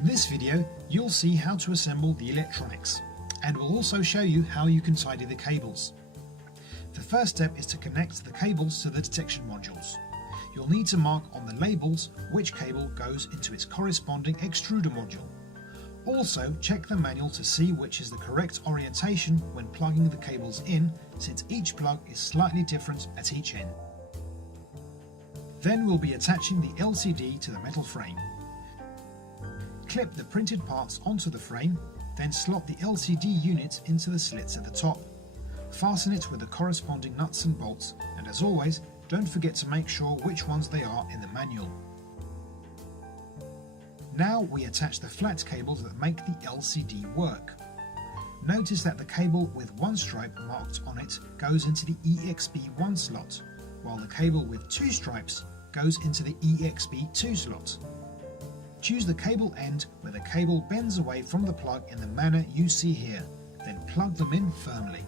In this video, you'll see how to assemble the electronics, and we'll also show you how you can tidy the cables. The first step is to connect the cables to the detection modules. You'll need to mark on the labels which cable goes into its corresponding extruder module. Also, check the manual to see which is the correct orientation when plugging the cables in, since each plug is slightly different at each end. Then we'll be attaching the LCD to the metal frame. Clip the printed parts onto the frame, then slot the LCD unit into the slits at the top. Fasten it with the corresponding nuts and bolts, and as always, don't forget to make sure which ones they are in the manual. Now we attach the flat cables that make the LCD work. Notice that the cable with one stripe marked on it goes into the EXP1 slot, while the cable with two stripes goes into the EXP2 slot. Choose the cable end where the cable bends away from the plug in the manner you see here, then plug them in firmly.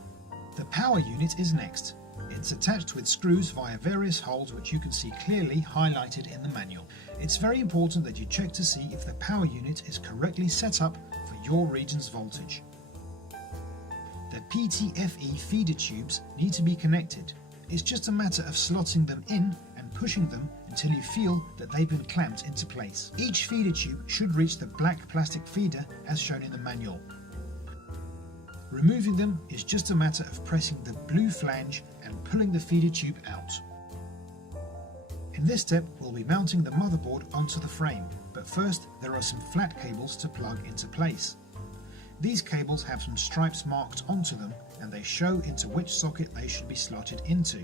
The power unit is next. It's attached with screws via various holes which you can see clearly highlighted in the manual. It's very important that you check to see if the power unit is correctly set up for your region's voltage. The PTFE feeder tubes need to be connected. It's just a matter of slotting them in and pushing them until you feel that they've been clamped into place. Each feeder tube should reach the black plastic feeder as shown in the manual. Removing them is just a matter of pressing the blue flange and pulling the feeder tube out. In this step, we'll be mounting the motherboard onto the frame, but first there are some flat cables to plug into place. These cables have some stripes marked onto them, and they show into which socket they should be slotted into.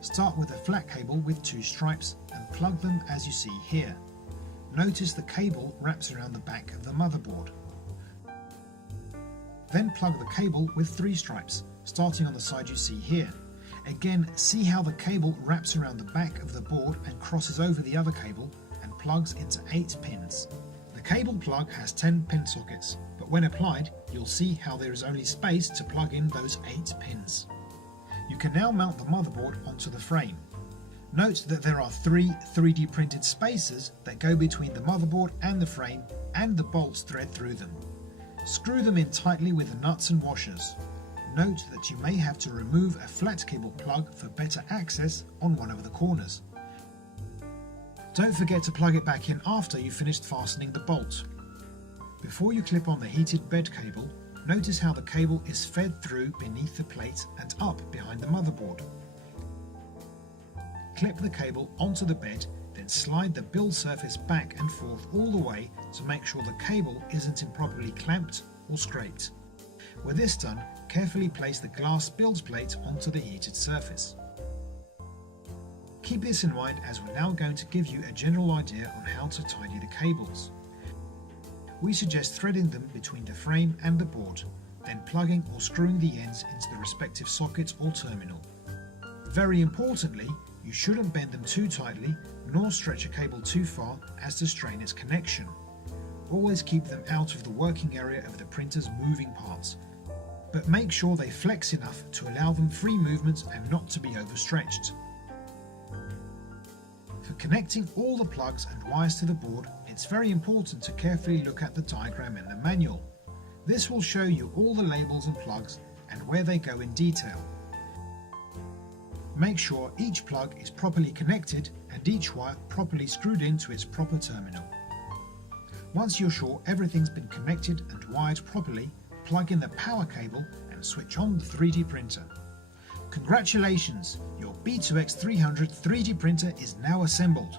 Start with a flat cable with two stripes and plug them as you see here. Notice the cable wraps around the back of the motherboard. Then plug the cable with three stripes, starting on the side you see here. Again, see how the cable wraps around the back of the board and crosses over the other cable and plugs into 8 pins. The cable plug has 10 pin sockets, but when applied, you'll see how there is only space to plug in those 8 pins. You can now mount the motherboard onto the frame. Note that there are 3 3D printed spacers that go between the motherboard and the frame, and the bolts thread through them. Screw them in tightly with the nuts and washers. Note that you may have to remove a flat cable plug for better access on one of the corners. Don't forget to plug it back in after you've finished fastening the bolt. Before you clip on the heated bed cable, notice how the cable is fed through beneath the plate and up behind the motherboard. Clip the cable onto the bed, then slide the build surface back and forth all the way to make sure the cable isn't improperly clamped or scraped. With this done, carefully place the glass build plate onto the heated surface. Keep this in mind as we're now going to give you a general idea on how to tidy the cables. We suggest threading them between the frame and the board, then plugging or screwing the ends into the respective socket or terminal. Very importantly, you shouldn't bend them too tightly nor stretch a cable too far as to strain its connection. Always keep them out of the working area of the printer's moving parts, but make sure they flex enough to allow them free movement and not to be overstretched. For connecting all the plugs and wires to the board, it's very important to carefully look at the diagram in the manual. This will show you all the labels and plugs and where they go in detail. Make sure each plug is properly connected and each wire properly screwed into its proper terminal. Once you're sure everything's been connected and wired properly, plug in the power cable and switch on the 3D printer. Congratulations! Your B2X300 3D printer is now assembled.